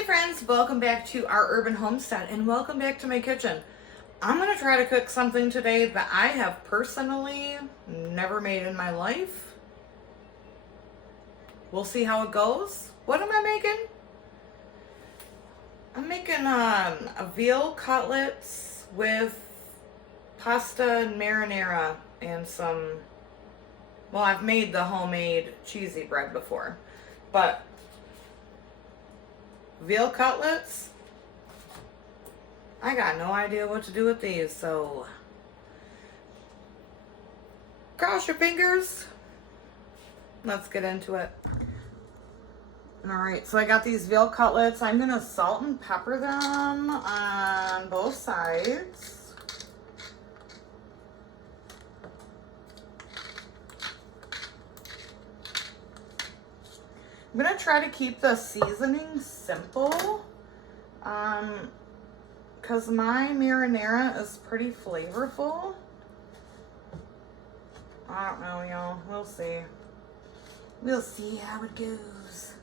Hey friends, welcome back to our urban homestead and welcome back to my kitchen. I'm going to try to cook something today that I have personally never made in my life. We'll see how it goes. What am I making? I'm making a veal cutlets with pasta and marinara and some, well, I've made the homemade cheesy bread before, but veal cutlets, I got no idea what to do with these, so cross your fingers. Let's get into it. Alright, so I got these veal cutlets. I'm going to salt and pepper them on both sides. I'm going to try to keep the seasoning simple because my marinara is pretty flavorful. I don't know, y'all. We'll see. We'll see how it goes.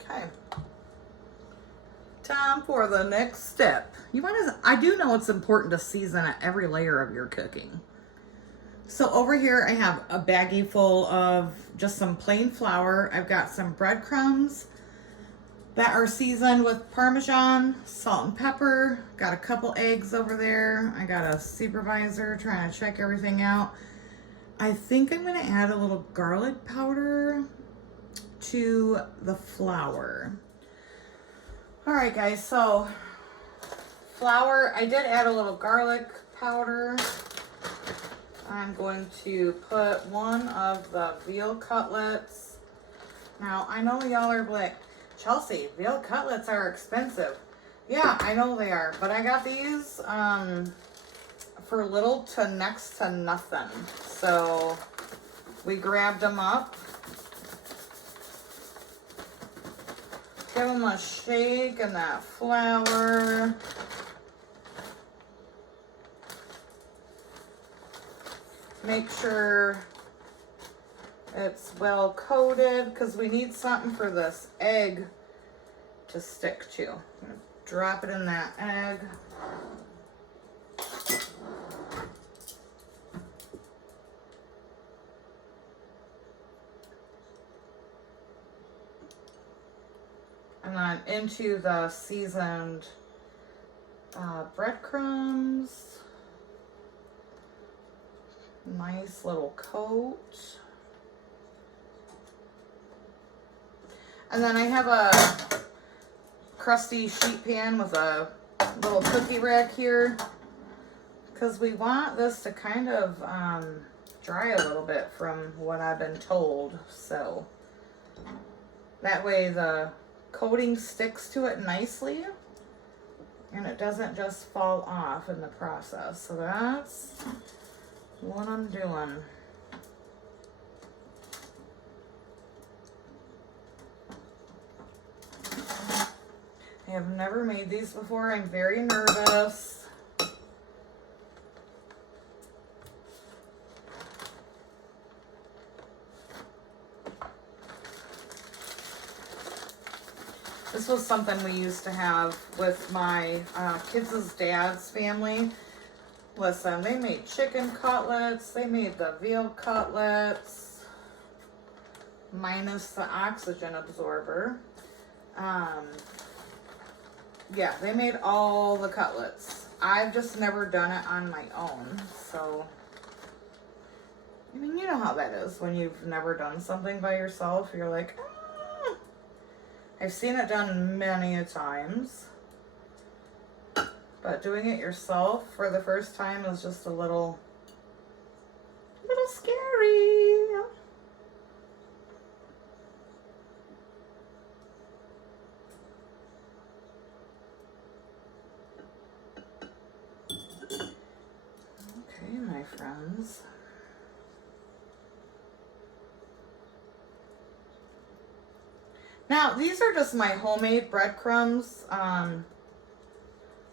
Okay. Time for the next step. I do know it's important to season at every layer of your cooking. So over here I have a baggie full of just some plain flour. I've got some breadcrumbs that are seasoned with Parmesan, salt and pepper. Got a couple eggs over there. I got a supervisor trying to check everything out. I think I'm gonna add a little garlic powder to the flour. All right, guys, so flour, I did add a little garlic powder. I'm going to put one of the veal cutlets. Now, I know y'all are like, Chelsea, veal cutlets are expensive. Yeah, I know they are, but I got these for little to next to nothing. So we grabbed them up. Give them a shake in that flour. Make sure it's well coated because we need something for this egg to stick to. I'm gonna drop it in that egg. And then into the seasoned breadcrumbs. Nice little coat. And then I have a crusty sheet pan with a little cookie rack here because we want this to kind of dry a little bit from what I've been told. So that way the coating sticks to it nicely and it doesn't just fall off in the process. So that's what I'm doing. I have never made these before. I'm very nervous. This was something we used to have with my kids' dad's family. Listen, they made chicken cutlets. They made the veal cutlets, minus the oxygen absorber. Yeah, they made all the cutlets. I've just never done it on my own. So, I mean, you know how that is when you've never done something by yourself. You're like, ah. I've seen it done many a times. But doing it yourself for the first time is just a little scary. Okay, my friends. Now, these are just my homemade breadcrumbs.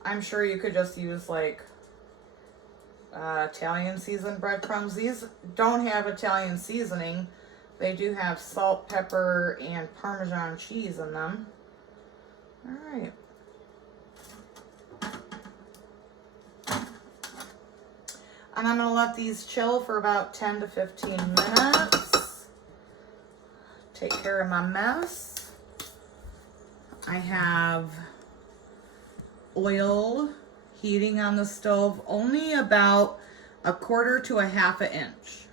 I'm sure you could just use like Italian seasoned breadcrumbs. These don't have Italian seasoning. They do have salt, pepper, and Parmesan cheese in them. All right. And I'm going to let these chill for about 10 to 15 minutes. Take care of my mess. I have oil heating on the stove, only about 1/4 to 1/2 inch.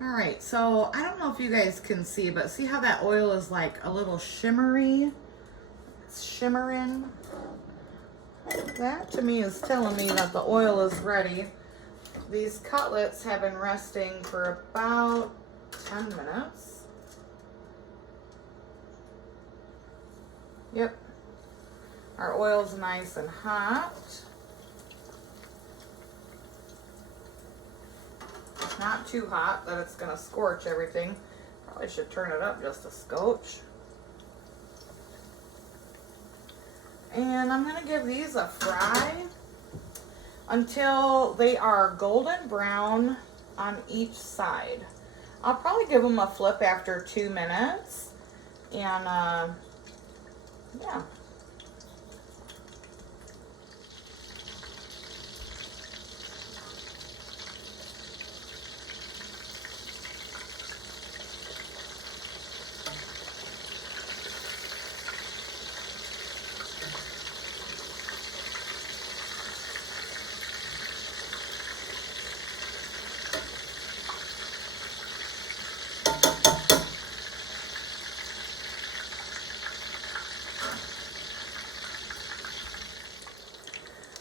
All right, so I don't know if you guys can see, but see how that oil is like a little shimmery? It's shimmering. That to me is telling me that the oil is ready. These cutlets have been resting for about 10 minutes. Yep. Our oil's nice and hot. Not too hot that it's gonna scorch everything. Probably should turn it up just a scotch. And I'm gonna give these a fry until they are golden brown on each side. I'll probably give them a flip after 2 minutes. And yeah.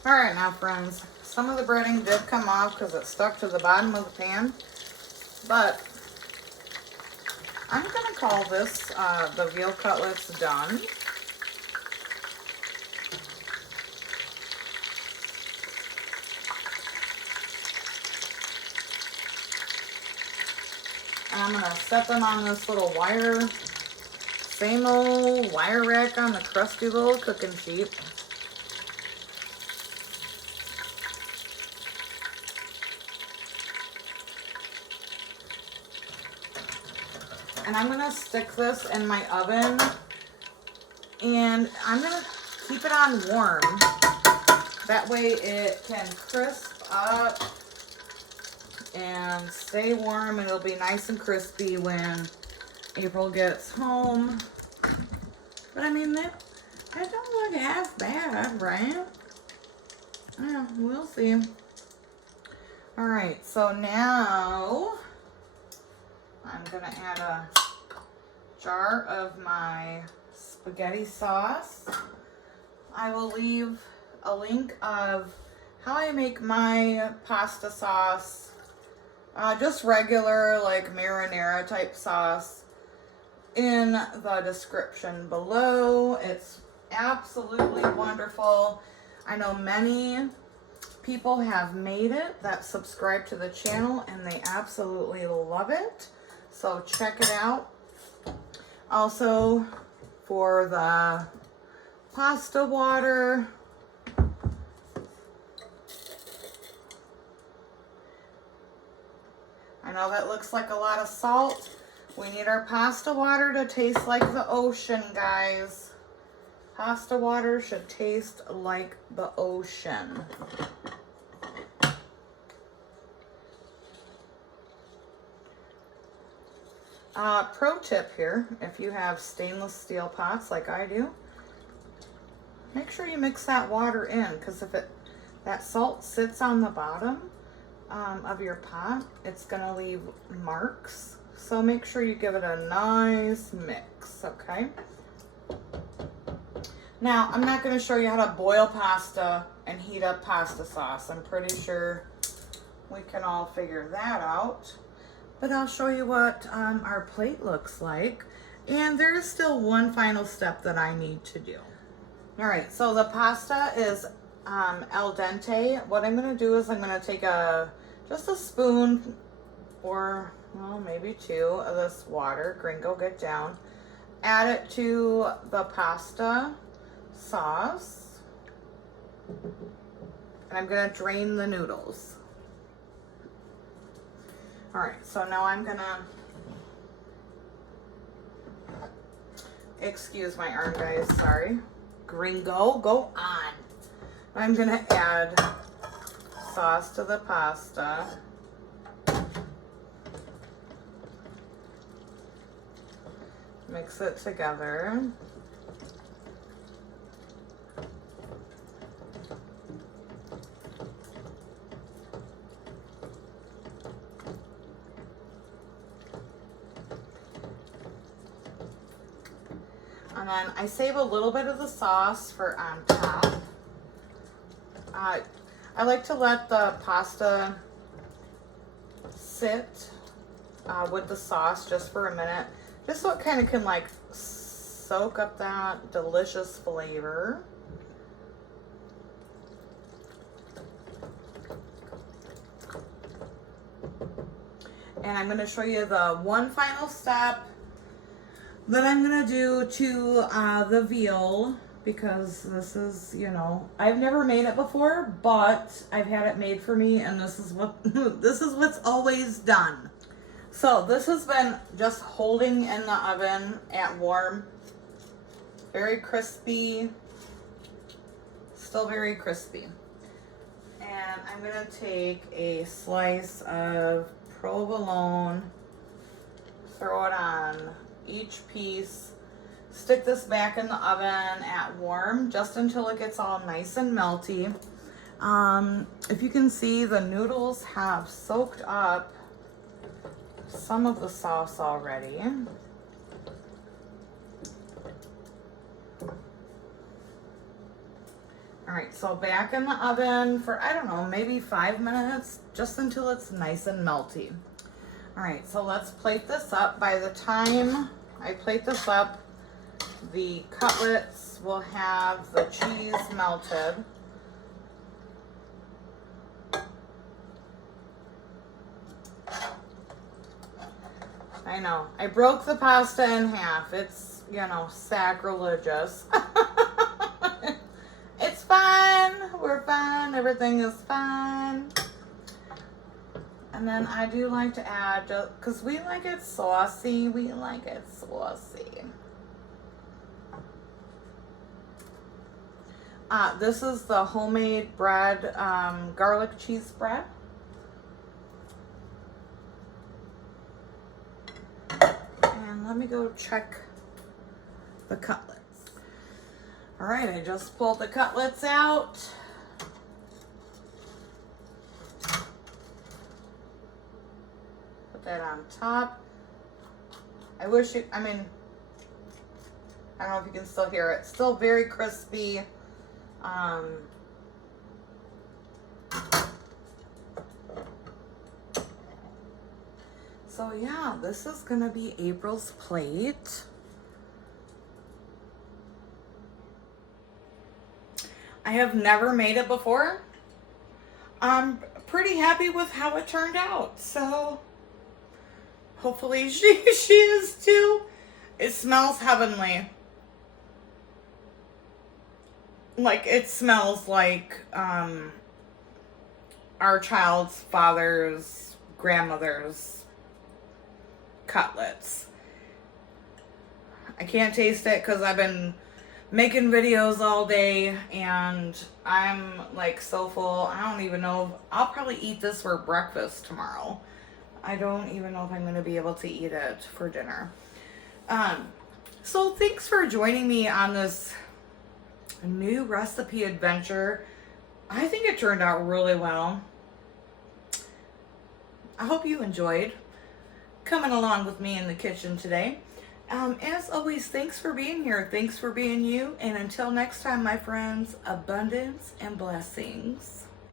All right, now friends, some of the breading did come off because it stuck to the bottom of the pan, but I'm gonna call this the veal cutlets done. And I'm gonna set them on this little same old wire rack on the crusty little cooking sheet. And I'm gonna stick this in my oven, and I'm gonna keep it on warm. That way it can crisp up and stay warm, and it'll be nice and crispy when April gets home. But I mean, that don't look half bad, right? Yeah, we'll see. All right, so now I'm gonna add a jar of my spaghetti sauce. I will leave a link of how I make my pasta sauce, just regular like marinara type sauce, in the description below. It's absolutely wonderful. I know many people have made it that subscribe to the channel and they absolutely love it. So check it out. Also, for the pasta water, I know that looks like a lot of salt. We need our pasta water to taste like the ocean, guys. Pasta water should taste like the ocean. Pro tip here, if you have stainless steel pots like I do, make sure you mix that water in, because if that salt sits on the bottom of your pot, it's gonna leave marks. So make sure you give it a nice mix, okay? Now, I'm not gonna show you how to boil pasta and heat up pasta sauce. I'm pretty sure we can all figure that out. But I'll show you what our plate looks like. And there is still one final step that I need to do. All right, so the pasta is al dente. What I'm gonna do is I'm gonna take just a spoon, or well, maybe 2 of this water, Gringo Get Down. Add it to the pasta sauce. And I'm gonna drain the noodles. All right, so now I'm gonna, excuse my arm guys, sorry. Gringo, go on. I'm gonna add sauce to the pasta. Mix it together. And then I save a little bit of the sauce for on top. I like to let the pasta sit with the sauce just for a minute, just so it kind of can like soak up that delicious flavor. And I'm going to show you the one final step that I'm going to do to the veal, because this is, you know, I've never made it before, but I've had it made for me, and this is what this is what's always done. So this has been just holding in the oven at warm. Very crispy. Still very crispy. And I'm going to take a slice of provolone, throw it on each piece, stick this back in the oven at warm just until it gets all nice and melty. If you can see, the noodles have soaked up some of the sauce already. All right, so back in the oven for, I don't know, maybe 5 minutes, just until it's nice and melty. All right, so let's plate this up. By the time I plate this up, the cutlets will have the cheese melted. I know, I broke the pasta in half. It's, you know, sacrilegious. It's fine, we're fine, everything is fine. And then I do like to add, because we like it saucy, This is the homemade bread, garlic cheese bread. And let me go check the cutlets. All right, I just pulled the cutlets out. Put that on top. I don't know if you can still hear it. Still very crispy. So yeah, this is gonna be April's plate. I have never made it before. I'm pretty happy with how it turned out, so hopefully she is too. It smells heavenly. Like, it smells like our child's father's grandmother's cutlets. I can't taste it because I've been making videos all day and I'm like so full. I don't even know. I'll probably eat this for breakfast tomorrow. I don't even know if I'm going to be able to eat it for dinner. So thanks for joining me on this new recipe adventure. I think it turned out really well. I hope you enjoyed coming along with me in the kitchen today. As always, thanks for being here. Thanks for being you. And until next time, my friends, abundance and blessings.